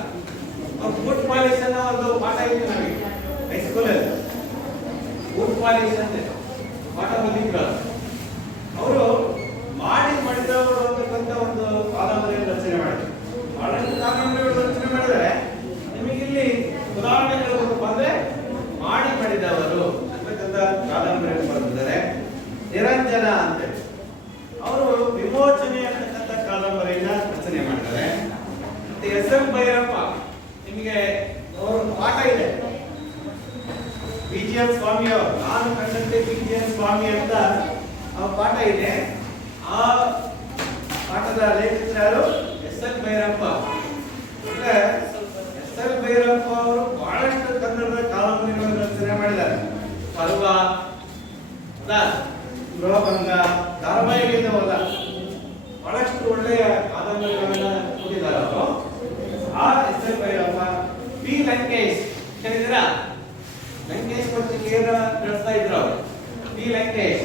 ಬೂಟ್ ಪಾಲಿಶ್ ಅನ್ನೋ ಒಂದು ಪಾಠ ಇತ್ತು ನಮಗೆ ಹೈಸ್ಕೂಲಲ್ಲಿ. ಬೂಟ್ ಪಾಲಿಶ್ ಅಂತ ಪಾಠ ಬಂದಿದ್ರು. ಅವರು ಮಾಡಿದವರು ಅಂತಕ್ಕಂಥ ಒಂದು ಕಾದಂಬರಿಯನ್ನು ರಚನೆ ಮಾಡಿದ್ರು. ಬಹಳಷ್ಟು ಕಾದಂಬರಿಗಳು ರಚನೆ ಮಾಡಿದರೆ ನಿಮಗಿಲ್ಲಿ ಉದಾಹರಣೆಗಳು ಬಂದ್ರೆ ಮಾಡಿದವರು ಅಂತಕ್ಕಂಥ ಕಾದಂಬರಿಯನ್ನು ಬರೆದಿದ್ದಾರೆ. ನಿರಂಜನ ಅಂತ ಅವರು ವಿಮೋಚನೆ ಅಂತಕ್ಕಂಥ ಕಾದಂಬರಿಯನ್ನ ರಚನೆ ಮಾಡಿದ್ದಾರೆ. ಮತ್ತೆ ಎಸ್.ಎಂ. ಭೈರಪ್ಪ, ನಿಮಗೆ ಅವರು ಪಾಠ ಇದೆ, ಬಿ.ಜಿ.ಎಂ. ಸ್ವಾಮಿ ಅವರು, ನಾನು ಕಂಡಂತೆ ಬಿ.ಜಿ.ಎಂ. ಸ್ವಾಮಿ ಅಂತ ಪಾಠ ಇದೆ. ಆ ಪಾಠದ ಲೇಖಕರು ಯಾರು? ಎಸ್.ಎಲ್. ಭೈರಪ್ಪ. ಅಂದ್ರೆ ಎಸ್.ಎಲ್. ಭೈರಪ್ಪ ಅವರು ಬಹಳಷ್ಟು ಕನ್ನಡದ ಕಾದಂಬರಿಗಳನ್ನು ರಚನೆ ಮಾಡಿದ್ದಾರೆ. ಪರ್ವ, ಗೃಹಭಂಗ, ಧಾರಾವಾಹಿಗಳಿಂದವಲ್ಲ, ಬಹಳಷ್ಟು ಒಳ್ಳೆಯ ಕಾದಂಬರಿಗಳನ್ನ ಓದಿದ್ದಾರೆ ಅವರು. ಆ ಎಸ್.ಎಲ್. ಭೈರಪ್ಪ. ಪಿ. ಲಂಕೇಶ್ ಕೇಳಿದಿರಾ? ಲಂಕೇಶ್ ಪತ್ರಿಕೆಯನ್ನ ನಡೆಸ್ತಾ ಇದ್ರು ಅವರು. ಪಿ. ಲಂಕೇಶ್.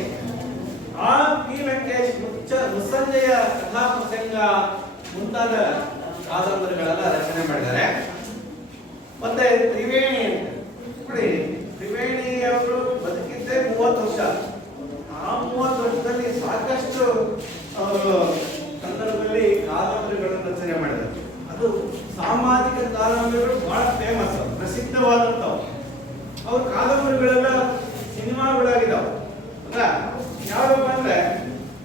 ಆ ಪಿ. ಲಂಕೇಶ್ ಮುಸ್ಸಂಜೆಯ ಕಥಾ ಪ್ರಸಂಗ ಮುಂತಾದ ಕಾದಂಬರಿಗಳೆಲ್ಲ ರಚನೆ ಮಾಡಿದ್ದಾರೆ. ಮತ್ತೆ ತ್ರಿವೇಣಿ ನೋಡಿ, ತ್ರಿವೇಣಿ ಅವರು ಬದುಕಿದ್ದೇ 30 ವರ್ಷ. ಆ 30 ವರ್ಷದಲ್ಲಿ ಸಾಕಷ್ಟು ಅವರು ಕನ್ನಡದಲ್ಲಿ ಕಾದಂಬರಿಗಳನ್ನು ರಚನೆ ಮಾಡಿದ್ದಾರೆ. ಅದು ಸಾಮಾಜಿಕ ಕಾದಂಬರಿಗಳು ಬಹಳ ಫೇಮಸ್, ಪ್ರಸಿದ್ಧವಾದಂಥವು. ಅವ್ರ ಕಾದಂಬರಿಗಳೆಲ್ಲ ಸಿನಿಮಾಗಳಾಗಿದ್ದಾವೆ. ಅಲ್ಲ, ಯಾವ್ದಪ್ಪ ಅಂದ್ರೆ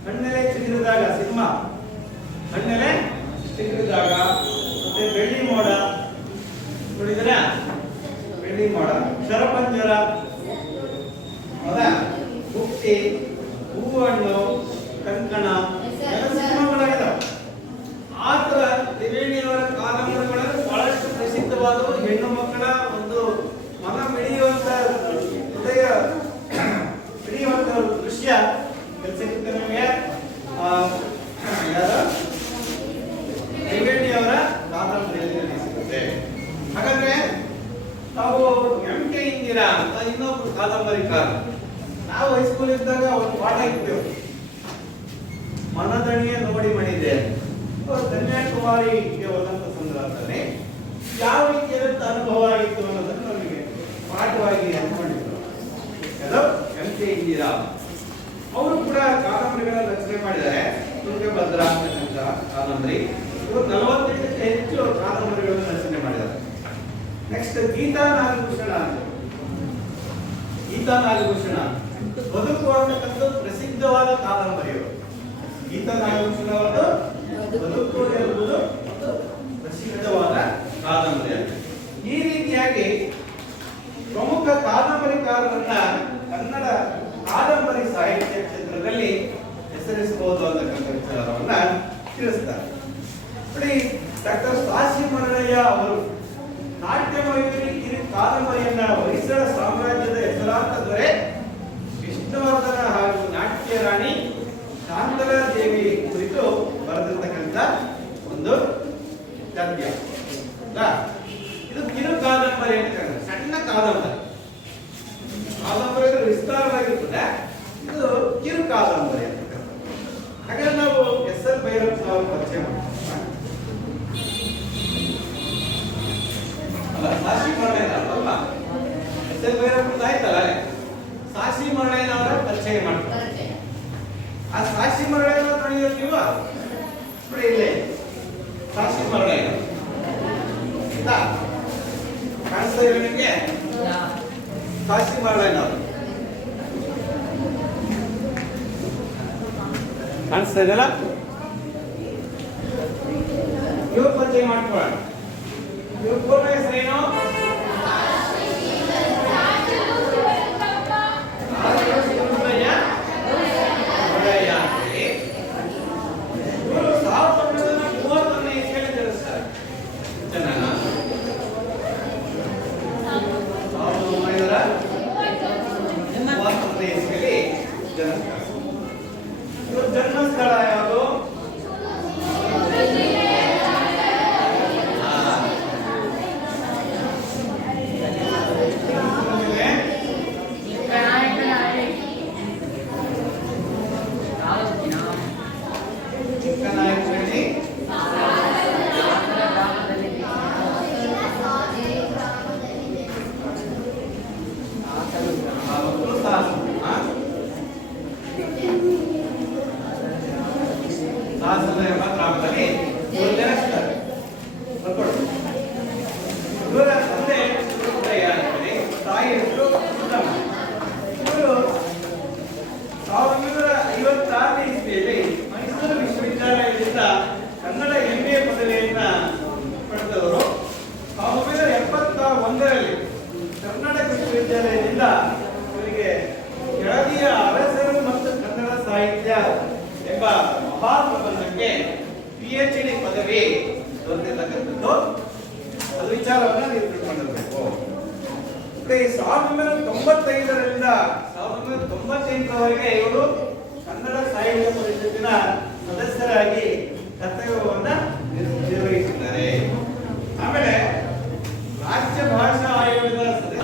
ಕಣ್ಣೆಲೆ ಚಿಗುರಿದಾಗ ಸಿನಿಮಾ, ಕಣ್ಣೆಲೆ ಚಿಗುರಿದಾಗ, ಮತ್ತೆ ಬೆಳ್ಳಿ ಮೋಡ ನೋಡಿದ್ರ, ಬೆಳ್ಳಿ ಮೋಡ, ಶರಪಂಜರ, ಹೌದಾ, ಮುಕ್ತಿ, ಹೂವಣ್ಣು, ಕಂಕಣ ಎಲ್ಲ ಸಿನಿಮಾಗಳಾಗಿದ್ದಾವೆ. ಆತರ ತ್ರಿವೇಣಿಯವರ ಕಾದಂಬರಿಗಳು ಬಹಳಷ್ಟು ಪ್ರಸಿದ್ಧವಾದವು. ಹೆಣ್ಣು ಮಕ್ಕಳ ಒಂದು ಮನ ಮಿಡಿಯುವಂತ, ಹೃದಯ ಮಿಡಿಯುವಂತ ದೃಶ್ಯ ಸಿಗುತ್ತೆ ನಮಗೆ ಯಾರು ತ್ರಿವೇಣಿಯವರ ಕಾದಂಬರಿಯಲ್ಲಿ ಸಿಗುತ್ತೆ. ಹಾಗಾದ್ರೆ ನಾವು ಎಂ.ಕೆ. ಇಂದಿರಾ ಅಂತ ಇನ್ನೊಬ್ರು ಕಾದಂಬರಿಕಾರ, ನಾವು ಹೈಸ್ಕೂಲ್ ಇದ್ದಾಗ ಒಂದು ಪಾಠ ಇರ್ತೇವೆ, ಮನದಣಿಯ ನೋಡಿ ಮಣಿದೆ. ಕನ್ಯಾಕುಮಾರಿಗೆ ಹೋದಂತ ಸಂದರ್ಭದಲ್ಲಿ ಯಾವ ರೀತಿಯಾದಂತ ಅನುಭವ ಆಗಿತ್ತು ಅನ್ನೋದನ್ನು ನಮಗೆ ಪಾಠವಾಗಿ ಅನ್ಕೊಂಡಿದ್ರು. ಅದು ಎಂ.ಕೆ. ಇಂದಿರಾ. ಅವರು ಕೂಡ ಕಾದಂಬರಿಗಳನ್ನು ರಚನೆ ಮಾಡಿದ್ದಾರೆ. ತುಂಗಭದ್ರ ಅಂತಕ್ಕಂಥ ಕಾದಂಬರಿ. ಇವರು 48ಕ್ಕೂ ಹೆಚ್ಚು ಕಾದಂಬರಿಗಳನ್ನು ರಚನೆ ಮಾಡಿದ್ದಾರೆ. ನೆಕ್ಸ್ಟ್ ಗೀತಾ ನಾಗಭೂಷಣ ಅಂತ. ಗೀತಾ ನಾಗಭೂಷಣ ಬದುಕು ಅಂತಕ್ಕಂಥ ಪ್ರಸಿದ್ಧವಾದ ಕಾದಂಬರಿಯವರು. ಗೀತಾ ನಾಗಭೂಷಣ ಅವರದ್ದು ಬದುಕು ಎಂಬುದು ಒಂದು ಪ್ರಸಿದ್ಧವಾದ ಕಾದಂಬರಿ. ಈ ರೀತಿಯಾಗಿ ಪ್ರಮುಖ ಕಾದಂಬರಿಕಾರರನ್ನ ಕನ್ನಡ ಕಾದಂಬರಿ ಸಾಹಿತ್ಯ ಕ್ಷೇತ್ರದಲ್ಲಿ ಹೆಸರಿಸಬಹುದು ಅಂತಕ್ಕಂಥ ವಿಚಾರವನ್ನ ತಿಳಿಸ್ತಾರೆ. ನೋಡಿ, ಡಾಕ್ಟರ್ ಸಾಸಿ ಮರಳಯ್ಯ ಅವರು ನಾಟ್ಯಮಯೂರಿ ಕಿರಿ ಕಾದಂಬರಿಯನ್ನ ಹೊಯ್ಸಳ ಸಾಮ್ರಾಜ್ಯದ ಹೆಸರಾಂತ ದೊರೆ ವಿಷ್ಣುವರ್ಧನ ಹಾಗೂ ನಾಟ್ಯ ರಾಣಿ ಶಾಂತ ಅವ್ರು ಪರಿಚಯ ಮಾಡ್ತಾರೆ. ಅಲ್ಲ ಸಾಕ್ಷಿ ಮರಳೇನವರಲ್ಲ ಎಸ್ ಎಲ್ ಭೈರಪ್ಪನದು ಆಯ್ತಲ್ಲ, ಸಾಕ್ಷಿ ಮರಳೇನವರ ಪರಿಚಯ ಮಾಡ್ತಾರೆ. ಆ ಸಾಕ್ಷಿ ಮರಳೇನ ನೋಡಿದ್ರೆ ನೀವು ನೋಡಿ ಇಲ್ಲಿ ಸಾಕ್ಷಿ ಮರಳೇನ ಆಯ್ತಾ ಕಾಣಿಸ್ತಾ ಇದೆ ನಿಮಗೆ? ಸಾಕ್ಷಿ ಮರಳೇನವರು ಕಾಣಿಸ್ತಾ ಇದೆಯಲ್ಲ? ಇವ್ರ ಪರಿಚಯ ಮಾಡ್ಕೊಳ್ಳೋಣ. ಇವ್ರ ಪೂರ್ಣ ಹೆಸರೇನು? ಇವರು 1931ನೇ ಇಸ್ವಿಯಲ್ಲಿ ಜನಿಸ್ತಾರೆ. ಜನನ 1931ನೇ ಇಸ್ವಿಯಲ್ಲಿ ಜನಿಸ್ತಾರೆ. ಇವ್ರ ಜನ್ಮಸ್ಥಳ ಯಾವುದು? ಚಿಕ್ಕನಾಯಕನಹಳ್ಳಿ ಸಾಸನ ಎಂಬ ಗ್ರಾಮದಲ್ಲಿ ಇವರು ಜನಿಸ್ತಾರೆ. ಇವರ ತಂದೆ ಸುಬ್ಬಯ್ಯ, ತಾಯಿ ಹೆಸರು ಪುಟ್ಟಮ್ಮ. ಇವರು 1956ನೇ ಇಸ್ವಿಯಲ್ಲಿ ಮೈಸೂರು ವಿಶ್ವವಿದ್ಯಾಲಯದಿಂದ ಕನ್ನಡ MA ಪದವಿಯನ್ನ ಪಡೆದವರು. 1971ರಲ್ಲಿ ಕರ್ನಾಟಕ ವಿಶ್ವವಿದ್ಯಾಲಯದಿಂದ ಇವರಿಗೆ ಕೆಳದಿಯ ಅರಸರು ಮತ್ತು ಕನ್ನಡ ಸಾಹಿತ್ಯ ಎಂಬ ಮಹಾ ಪ್ರಬಂಧಕ್ಕೆ PhD ಪದವಿ ದೊರೆತಿರ್ತಕ್ಕಂಥದ್ದು. ಅದು ವಿಚಾರವನ್ನ ನೀವು ತಿಳ್ಕೊಂಡಿರ್ಬೇಕು. 1995ರಿಂದ 1998ರವರೆಗೆ ಇವರು ಕನ್ನಡ ಸಾಹಿತ್ಯ ಪರಿಷತ್ತಿನ ಸದಸ್ಯರಾಗಿ ಕರ್ತವ್ಯವನ್ನ ನಿರ್ವಹಿಸಿದ್ದಾರೆ. ಆಮೇಲೆ ರಾಜ್ಯ ಭಾಷಾ ಆಯೋಗದ ಸದಸ್ಯ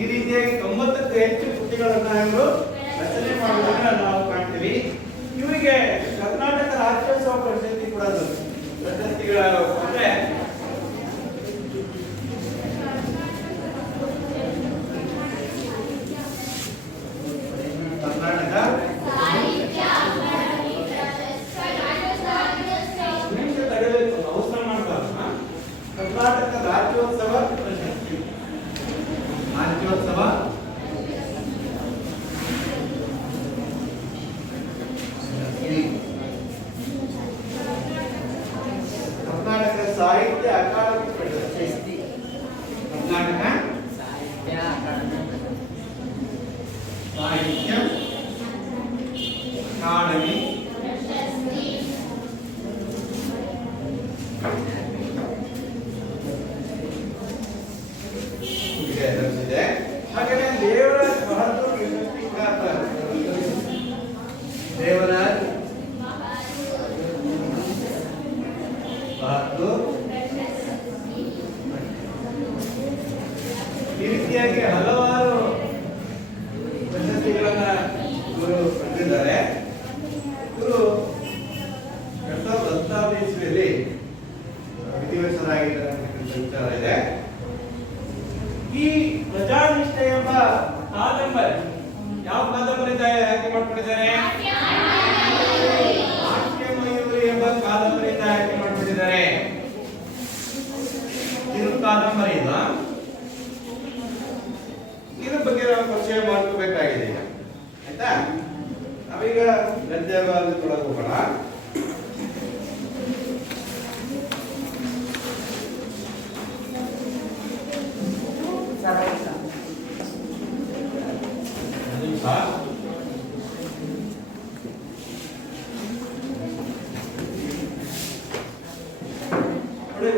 ಈ ರೀತಿಯಾಗಿ 90ಕ್ಕೂ ಹೆಚ್ಚು ಕೃತಿಗಳನ್ನ ಇವರು ರಚನೆ ಮಾಡುವುದನ್ನ ನಾವು ಕಾಣ್ತೀವಿ. ಇವರಿಗೆ ಕರ್ನಾಟಕ ರಾಜ್ಯೋತ್ಸವ ಪ್ರಶಸ್ತಿ ಕೂಡ ಪ್ರಶಸ್ತಿಗಳು ಅಂದ್ರೆ ಕರ್ನಾಟಕ ಅವಸರ ಮಾಡ್ತಾರೆ. ಕರ್ನಾಟಕ ರಾಜ್ಯೋತ್ಸವ ಪ್ರಶಸ್ತಿ, ರಾಜ್ಯೋತ್ಸವ ಕರ್ನಾಟಕ ಸಾಹಿತ್ಯ ಅಕಾಡೆಮಿ ಪ್ರಶಸ್ತಿ, ಕರ್ನಾಟಕ ಸಾಹಿತ್ಯ ಅಕಾಡೆಮಿ ಇದೆ. ಹಾಗೆಯೇ ದೇವರಾಜ್ ಬಹದ್ದೂರ್ ಪ್ರಶಸ್ತಿ ದೇವರಾಜ್ ಬಹದ್ದೂರ್ ಈ ರೀತಿಯಾಗಿ ಹಲವಾರು ಪ್ರಶಸ್ತಿಗಳನ್ನ ಇವರು ಪಡೆದಿದ್ದಾರೆ. ಇವರು 2016ನೇ ಇಸ್ವಿಯಲ್ಲಿ ವಿಧಿವಶರಾಗಿದ್ದಾರೆ ಅಂತ ವಿಚಾರ ಇದೆ. ಈ ಪ್ರಜಾನಿಷ್ಠೆ ಎಂಬ ಕಾದಂಬರಿ, ಯಾವ ಕಾದಂಬರಿ ಆಯ್ಕೆ ಮಾಡ್ಕೊಂಡಿದ್ದಾರೆ? ನಾಟ್ಯಮಯೂರಿ ಎಂಬ ಕಾದಂಬರಿಯಿಂದ ಆಯ್ಕೆ ಮಾಡ್ಕೊಂಡಿದ್ದಾರೆ. ಇದು ಕಾದಂಬರಿ ಇದು ಬಗ್ಗೆ ನಾವು ಪರಿಚಯ ಮಾಡ್ಕೋಬೇಕಾಗಿದೆ ಈಗ, ಆಯ್ತಾ? ನಾವೀಗ ಗದ್ಯ ಭಾಗಕ್ಕೆ ಹೋಗೋಣ.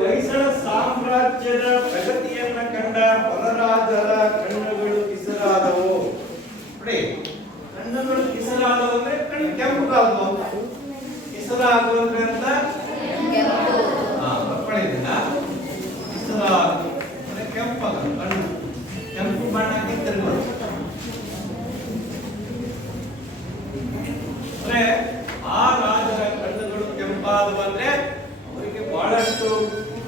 ಹೊಯ್ಸಳ ಸಾಮ್ರಾಜ್ಯದ ಪ್ರಗತಿಯನ್ನ ಕಂಡ ಹೊರರಾಜರ ಕಣ್ಣುಗಳು ಕಿಸರಾದವು. ನೋಡಿ, ಕಣ್ಣುಗಳು ಕಿಸರಾದವು ಅಂದ್ರೆ ಕಣ್ಣು ಕೆಂಪುಗಾದವು. ಕಿಸರಾದವು ಅಂದ್ರೆ ಅಂತ ಬರ್ಕೊಂಡಿದ್ದೀನ ಕಿಸರಾದವು ಅಂದ್ರೆ ಕೆಂಪಾಗ ಕಣ್ಣು ಕೆಂಪು ಬಣ್ಣಕ್ಕೆ ತಿರುಗೋದು. ಅಂದ್ರೆ ಆ ರಾಜರ ಕಣ್ಣುಗಳು ಕೆಂಪಾದವು ಅಂದ್ರೆ ಅವರಿಗೆ ಬಹಳಷ್ಟು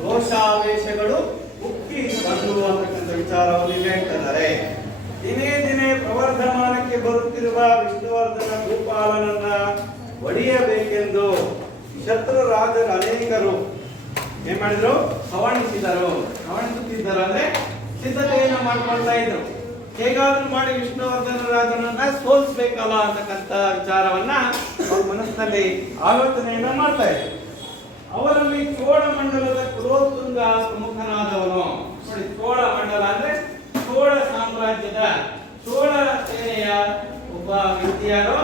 ರೋಷಾವೇಶಗಳು ಉಕ್ಕಿ ಬಂದು ಅಂತಕ್ಕಂಥ ವಿಚಾರವನ್ನು ಹೇಳ್ತಿದ್ದಾರೆ. ದಿನೇ ದಿನೇ ಪ್ರವರ್ಧಮಾನಕ್ಕೆ ಬರುತ್ತಿರುವ ವಿಷ್ಣುವರ್ಧನ ಭೂಪಾಲನನ್ನ ಒಡೆಯಬೇಕೆಂದು ಶತ್ರು ರಾಜರು ಅನೇಕರು ಏನ್ ಮಾಡಿದ್ರು? ಹವಣಿಸಿದರು. ಹವಣಿಸುತ್ತಿದ್ದರು ಅಂದ್ರೆ ಸಿದ್ಧತೆಯನ್ನು ಮಾಡ್ಕೊಳ್ತಾ ಇದ್ರು. ಹೇಗಾದ್ರೂ ಮಾಡಿ ವಿಷ್ಣುವರ್ಧನ ರಾಜನನ್ನ ಸೋಲಿಸಬೇಕಲ್ಲ ಅಂತಕ್ಕಂಥ ವಿಚಾರವನ್ನ ಅವ್ರ ಮನಸ್ಸಿನಲ್ಲಿ ಆಲೋಚನೆಯನ್ನ ಮಾಡ್ತಾ ಇದ್ರು. ಅವರಲ್ಲಿ ಚೋಳ ಮಂಡಲದ ಕುಲೋತ್ತುಂಗ ಪ್ರಮುಖನಾದವನು. ನೋಡಿ, ಚೋಳ ಮಂಡಲ ಅಂದ್ರೆ ಚೋಳ ಸಾಮ್ರಾಜ್ಯದ ಚೋಳ ಸೇನೆಯ ಒಬ್ಬ ವ್ಯಕ್ತಿಯಾರು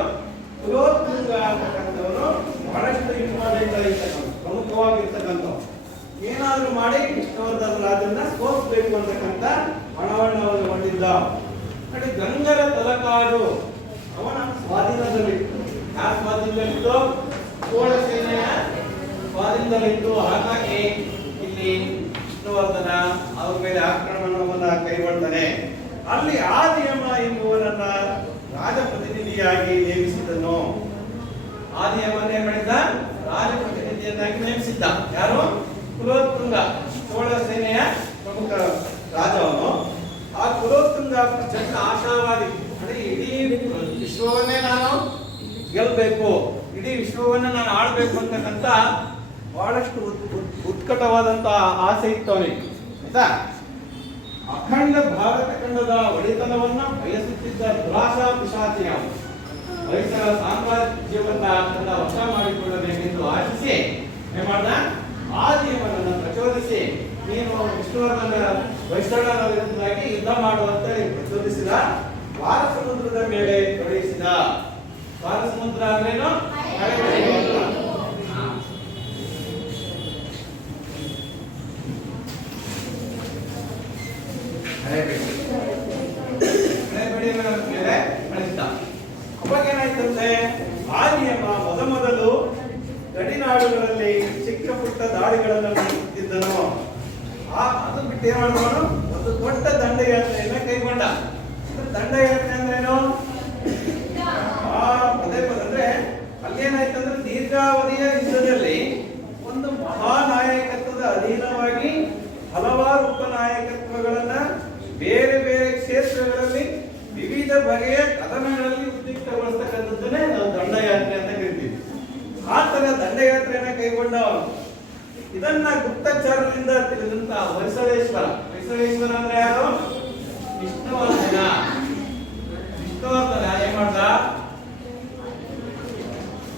ಕುಲೋತ್ತುಂಗ ಅಂತಕ್ಕಂಥವನು ಬಹಳಷ್ಟು ಇಂಪಾರ್ಟೆಂಟ್ ಆಗಿರ್ತಕ್ಕಂಥ ಪ್ರಮುಖವಾಗಿರ್ತಕ್ಕಂಥವ್ರು. ಏನಾದ್ರೂ ಮಾಡಿ ವಿಷ್ಣುವರ್ಧನ ರಾಜನ್ನ ಸೋಲಿಸಬೇಕು ಅಂತಕ್ಕಂಥ ಹಣವನ್ನು ಅವನು ಹೊಂದಿದ್ದ. ನೋಡಿ, ಗಂಗರ ತಲಕಾಡು ಅವನ ಸ್ವಾಧೀನದಲ್ಲಿತ್ತು. ಯಾರ ಸ್ವಾಧೀನದಲ್ಲಿತ್ತು? ಚೋಳ ಸೇನೆಯ ಸ್ವಾಧೀನದಲ್ಲಿತ್ತು. ಹಾಗಾಗಿ ಇಲ್ಲಿ ವಿಷ್ಣುವರ್ಧನ ಅವ್ರ ಮೇಲೆ ಆಕ್ರಮಣವನ್ನ ಕೈಗೊಳ್ತಾನೆ. ಅಲ್ಲಿ ಆದಿಯಮ ಎಂಬುವನನ್ನ ರಾಜಪ್ರತಿನಿಧಿಯಾಗಿ ನೇಮಿಸಿದನು. ಆದಿಯಮನ ಏನ್ ಮಾಡಿದ್ದ? ರಾಜಪ್ರತಿನಿಧಿಯನ್ನಾಗಿ ನೇಮಿಸಿದ್ದ. ಯಾರು? ಕುಲೋತ್ತುಂಗ, ಚೋಳ ಸೇನೆಯ ಪ್ರಮುಖ ರಾಜವನು. ಆ ಕುಲೋತ್ತುಂಗ ಪ್ರಚಂಡ ಆಶಾವಾದಿ. ಅಂದ್ರೆ ಇಡೀ ವಿಶ್ವವನ್ನೇ ನಾನು ಗೆಲ್ಬೇಕು, ಇಡೀ ವಿಶ್ವವನ್ನ ನಾನು ಆಳ್ಬೇಕು ಅಂತಕ್ಕಂಥ ಬಹಳಷ್ಟು ಉತ್ಕಟವಾದಂತಹ ಆಸೆ ಇತ್ತು ಅವನಿಗೆ, ಆಯ್ತಾ? ಅಖಂಡ ಭಾರತ ಖಂಡದ ಒಡೆತನವನ್ನ ಬಯಸುತ್ತಿದ್ದ ದುರಾಶಾ ಪಿಶಾಚಿ ಅವನು. ಹೊಯ್ಸಳ ಸಾಮ್ರಾಜ್ಯವನ್ನ ತನ್ನ ವಶ ಮಾಡಿಕೊಳ್ಳಬೇಕೆಂದು ಆಶಿಸಿ ಏನ್ ಮಾಡ್ದ? ಆದಿಯವನನ್ನು ಪ್ರಚೋದಿಸಿ ನೀನು ವಿಷ್ಣುವರ್ಧನ ಹೊಯ್ಸಳನ ವಿರುದ್ಧವಾಗಿ ಯುದ್ಧ ಮಾಡುವಂತ ಪ್ರಚೋದಿಸಿದ. ವಾರ ಸಮುದ್ರದ ಮೇಲೆ ಕಳುಹಿಸಿದ. ವಾರ ಸಮುದ್ರ ಅಂದ್ರೇನು? ಮೇಲೆ ಕಳಿಸಿದ. ಅವಾಗ ಏನಾಯ್ತಂದ್ರೆ ಆದಿಯಮ ಮೊದಲು ಗಡಿನಾಡುಗಳಲ್ಲಿ ಚಿಕ್ಕ ಪುಟ್ಟ ದಾಳಿಗಳನ್ನು ನಡೆಸುತ್ತಿದ್ದನು. ಅದು ಬಿಟ್ಟು ಏನ್ ಮಾಡಿದವನು? ಒಂದು ದೊಡ್ಡ ದಂಡಯಾತ್ರೆಯನ್ನ ಕೈಗೊಂಡ. ದಂಡಯಾತ್ರೆ ಅಂದ್ರೇನು? ಪದೇ ಪದೇ ಅಂದ್ರೆ ಅಲ್ಲೇನಾಯ್ತಂದ್ರೆ ದೀರ್ಘಾವಧಿಯ ಯುದ್ಧದಲ್ಲಿ ಒಂದು ಮಹಾನಾಯಕತ್ವದ ಅಧೀನವಾಗಿ ಹಲವಾರು ಉಪನಾಯಕತ್ವಗಳನ್ನ ಬೇರೆ ಬೇರೆ ಕ್ಷೇತ್ರಗಳಲ್ಲಿ ವಿವಿಧ ಬಗೆಯ ಕದನಗಳಲ್ಲಿ ಉದ್ರಿಕ್ತಗೊಳಿಸ್ತಕ್ಕಂಥದ್ದನ್ನೇ ನಾವು ದಂಡಯಾತ್ರೆ ಅಂತ ಕರಿತೀವಿ. ಆ ತರ ದಂಡಯಾತ್ರೆಯನ್ನ ಕೈಗೊಂಡವನು. ಇದನ್ನ ಗುಪ್ತಚರರಿಂದ ತಿಳಿದಂತ ಹೊಯ್ಸಳೇಶ್ವರ ಅಂದ್ರೆ ಯಾರು? ವಿಷ್ಣುವರ್ಧನ. ವಿಷ್ಣುವರ್ಧನ ಏನ್ ಮಾಡ್ದ?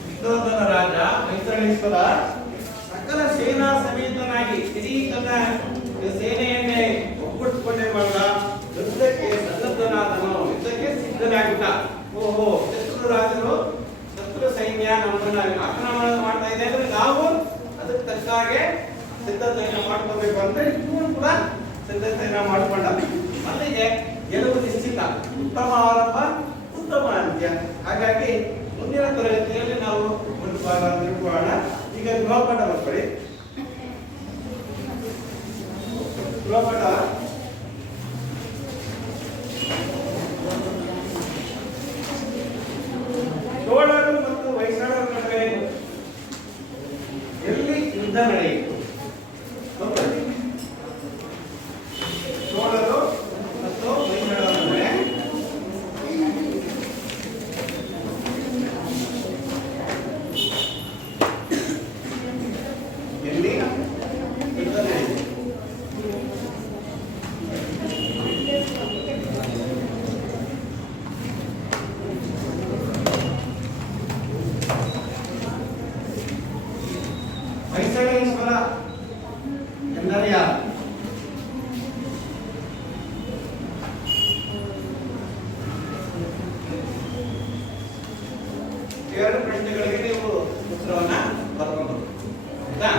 ವಿಷ್ಣುವರ್ಧನ ರಾಜ ಹೊಯ್ಸಳೇಶ್ವರ ಸಕಲ ಸೇನಾ ಸಮೇತನಾಗಿ ಇಡೀ ತನ್ನ ಸೇನೆಯನ್ನೇ ಒಗ್ಗೂಡಿಸಿಕೊಂಡೇ ಮಾಡ್ದ. ಯುದ್ಧಕ್ಕೆ ಸನ್ನದ್ಧನಾದನು, ಯುದ್ಧಕ್ಕೆ ಸಿದ್ಧನಾಗಿದ್ದ. ಓಹೋ, ಶತ್ರು ರಾಜರು ಶತ್ರು ಸೈನ್ಯ ನಮ್ಮನ್ನ ಆಕ್ರಮಣ ಮಾಡ್ತಾ ಇದೆ ಅಂದ್ರೆ ನಾವು ಅದಕ್ಕೆ ತಕ್ಕ ಹಾಗೆ ಸಿದ್ಧತೆಯನ್ನು ಮಾಡ್ಕೋಬೇಕು ಅಂತ ಇವನು ಕೂಡ ಸಿದ್ಧತೆಯನ್ನ ಮಾಡಿಕೊಂಡ. ಅಲ್ಲಿಗೆ ಗೆಲುವು ನಿಶ್ಚಿತ. ಉತ್ತಮ ಆರಂಭ, ಉತ್ತಮ ಅಂತ್ಯ. ಹಾಗಾಗಿ ಮುಂದಿನ ತರಗತಿಯಲ್ಲಿ ನಾವು ಒಂದು ಭಾಗ ತಿಳ್ಕೊಳ್ಳೋಣ. ಈಗ ಗೃಹಪಾಠ ಬರ್ಕೊಳ್ಳಿ. ಗೃಹಪಾಠ ಚೋಳರು ಮತ್ತು ಹೊಯ್ಸಳರ ನಡುವೆ ಎಲ್ಲಿ ಯುದ್ಧ ನಡೆಯಿತು? ಚೋಳರು ಮತ್ತು ಹೊಯ್ಸಳರ ನಡುವೆ ಎಲ್ಲಿ ಯುದ್ಧ ನಡೆಯಿತು? ಇವೆರಡು ಪ್ರಶ್ನೆಗಳಿಗೆ ನೀವು ಉತ್ತರವನ್ನ ಬರ್ಕೊಂಡು ಆಯ್ತಾ